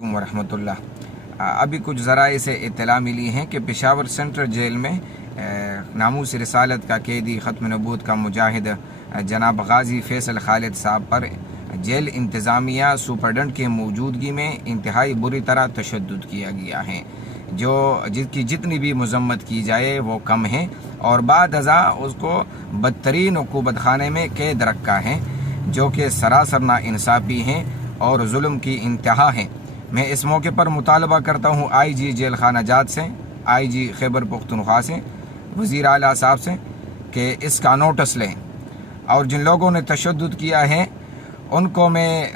ورحمۃ اللہ۔ ابھی کچھ ذرائع سے اطلاع ملی ہے کہ پشاور سینٹرل جیل میں ناموس رسالت کا قیدی ختم نبوت کا مجاہد جناب غازی فیصل خالد صاحب پر جیل انتظامیہ سپرڈنٹ کی موجودگی میں انتہائی بری طرح تشدد کیا گیا ہے، جس کی جتنی بھی مذمت کی جائے وہ کم ہے، اور بعد ازاں اس کو بدترین عقوبت خانے میں قید رکھا ہے، جو کہ سراسر ناانصافی ہیں اور ظلم کی انتہا ہے۔ میں اس موقع پر مطالبہ کرتا ہوں آئی جی جیل خانہ جات سے، آئی جی خیبر پختونخوا سے، وزیر اعلیٰ صاحب سے کہ اس کا نوٹس لیں، اور جن لوگوں نے تشدد کیا ہے ان کو میں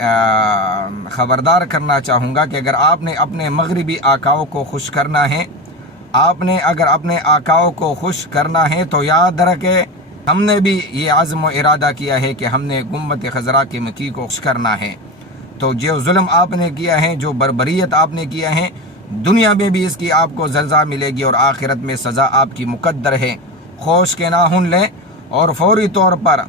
خبردار کرنا چاہوں گا کہ اگر آپ نے اپنے مغربی آقاؤں کو خوش کرنا ہے، اگر اپنے آقاؤں کو خوش کرنا ہے تو یاد رکھے ہم نے بھی یہ عزم و ارادہ کیا ہے کہ ہم نے گنبد خضرا کی مکی کو خوش کرنا ہے۔ تو جو ظلم آپ نے کیا ہے، جو بربریت آپ نے کیا ہے، دنیا میں بھی اس کی آپ کو سزا ملے گی اور آخرت میں سزا آپ کی مقدر ہے۔ خوش کے ناخن لیں اور فوری طور پر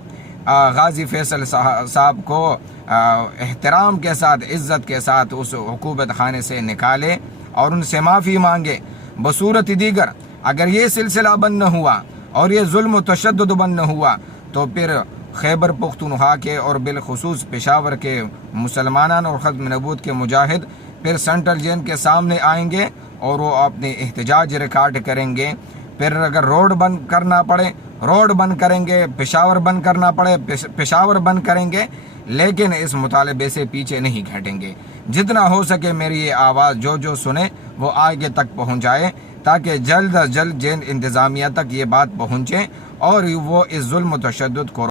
غازی فیصل صاحب کو احترام کے ساتھ، عزت کے ساتھ اس عقوبت خانے سے نکالے اور ان سے معافی مانگے۔ بصورت دیگر اگر یہ سلسلہ بند نہ ہوا اور یہ ظلم و تشدد بند نہ ہوا تو پھر خیبر پختونخوا کے اور بالخصوص پشاور کے مسلمانان اور ختم نبوت کے مجاہد پھر سینٹرل جیل کے سامنے آئیں گے اور وہ اپنے احتجاج ریکارڈ کریں گے۔ پھر اگر روڈ بند کرنا پڑے روڈ بند کریں گے، پشاور بند کرنا پڑے پشاور بند کریں گے، لیکن اس مطالبے سے پیچھے نہیں ہٹیں گے۔ جتنا ہو سکے میری یہ آواز جو سنے وہ آگے تک پہنچائے، تاکہ جلد از جلد جیل انتظامیہ تک یہ بات پہنچے اور وہ اس ظلم و تشدد کو